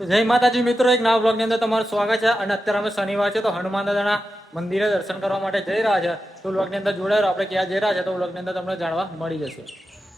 તો જય માતાજી મિત્રો, એક નવા બ્લોગની અંદર તમારું સ્વાગત છે. અને અત્યારે અમે શનિવાર છે તો હનુમાન દાદાના મંદિરે દર્શન કરવા માટે જઈ રહ્યા છે. તો બ્લોગની અંદર જોડાયો આપણે ક્યાં જઈ રહ્યા છે તો બ્લોગની અંદર તમને જાણવા મળી જશે.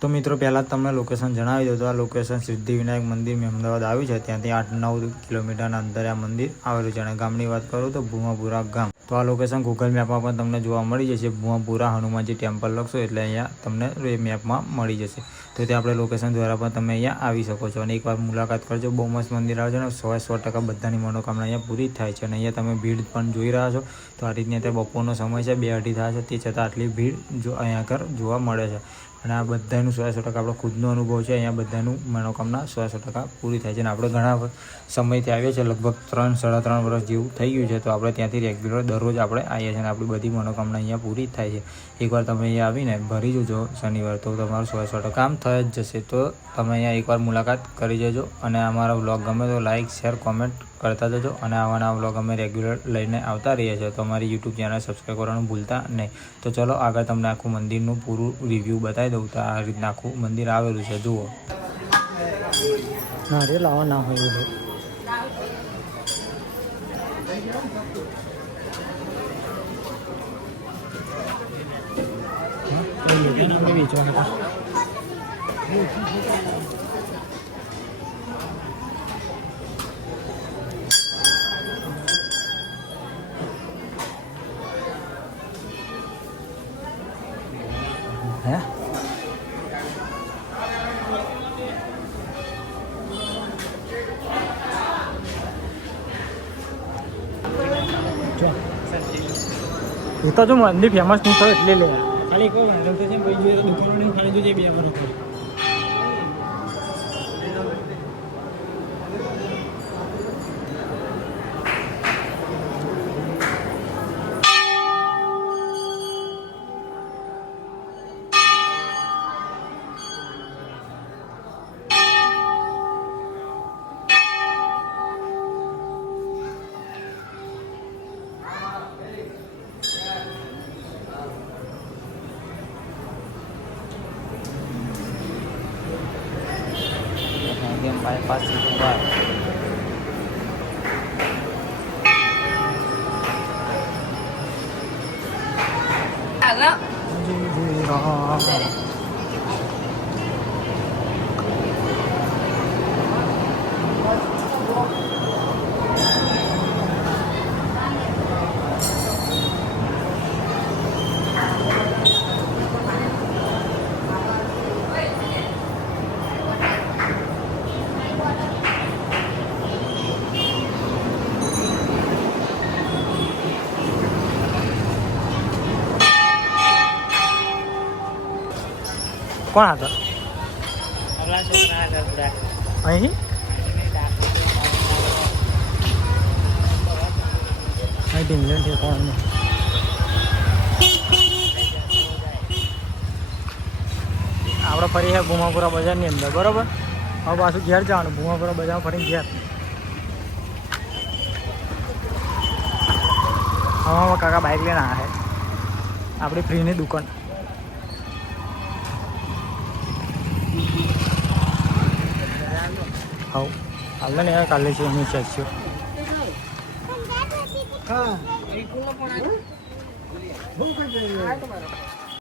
તો મિત્રો પહેલાં તમને લોકેશન જણાવી દો તો આ લોકેશન સિદ્ધિવિનાયક મંદિર અમદાવાદ આવ્યું છે. ત્યાંથી 8-9 કિલોમીટરના અંતરે આ મંદિર આવેલું છે. અને ગામની વાત કરું તો ભૂમાપુરા ગામ. તો આ લોકેશન ગૂગલ મેપમાં પણ તમને જોવા મળી જશે. ભૂમાપુરા હનુમાનજી ટેમ્પલ લખશો એટલે અહીંયા તમને એ મેપમાં મળી જશે. તો તે આપણે લોકેશન દ્વારા પણ તમે અહીંયા આવી શકો છો અને એકવાર મુલાકાત કરજો. બહુ મસ્ત મંદિર આવે છે અને 100% બધાની મનોકામના અહીંયા પૂરી થાય છે. અને અહીંયા તમે ભીડ પણ જોઈ રહ્યા છો. તો આ રીતની અત્યારે બપોરનો સમય છે, 2-2:30 થાય છે, તે છતાં આટલી ભીડ અહીંયા આગળ જોવા મળે છે. અને આ બધાનું 100% આપણો ખુદનો અનુભવ છે. અહીંયા બધાનું મનોકામના 100% પૂરી થાય છે. અને આપણે ઘણા સમયથી આવીએ છીએ, લગભગ 3-3.5 વર્ષ જેવું થઈ ગયું છે. તો આપણે ત્યાંથી રેગ્યુલર દરરોજ આપણે આવીએ છીએ અને આપણી બધી મનોકામના અહીંયા પૂરી થાય છે. એકવાર તમે અહીંયા આવીને ભરી જજો શનિવાર તો તમારું 100% કામ થઈ જ જશે. તો તમે અહીંયા એકવાર મુલાકાત કરી જજો. અને અમારા વ્લોગ ગમે તો લાઇક, શેર, કોમેન્ટ કરતા જજો. અને આવાના વ્લોગ અમે રેગ્યુલર લઈને આવતા રહીએ છીએ. તો અમારી યુટ્યુબ ચેનલ સબસ્ક્રાઈબ કરવાનું ભૂલતા નહીં. તો ચલો આગળ તમને આખું મંદિરનું પૂરું રિવ્યૂ બતાવી દઉં. તો આ રીતના આખું મંદિર આવેલું છે, જુઓ. ના રે લાવા ના હોય હે એ તો જો મંદિર ફેમસ નહીં થયો એટલે લે ખાલી કહો તો છે ભાઈ જોઈએ તો દુકાનોની ખાલી જોઈએ બે અમારો bypass keluar. Agak. કોણ હતો અહીં? ઇંગ્લેન્ડ છે કોણ? આપણે ફરી છે ભૂમાપુરા બજારની અંદર, બરાબર. હવે પાછું ઘેર જવાનું. ભૂમાપુરા બજારમાં ફરીને ઘેર. હા કાકા બાઇક લઈને આવ્યા છે. આપણી ફ્રીની દુકાન. હા હાલ ને કાલે છે એની ચાલશે. હા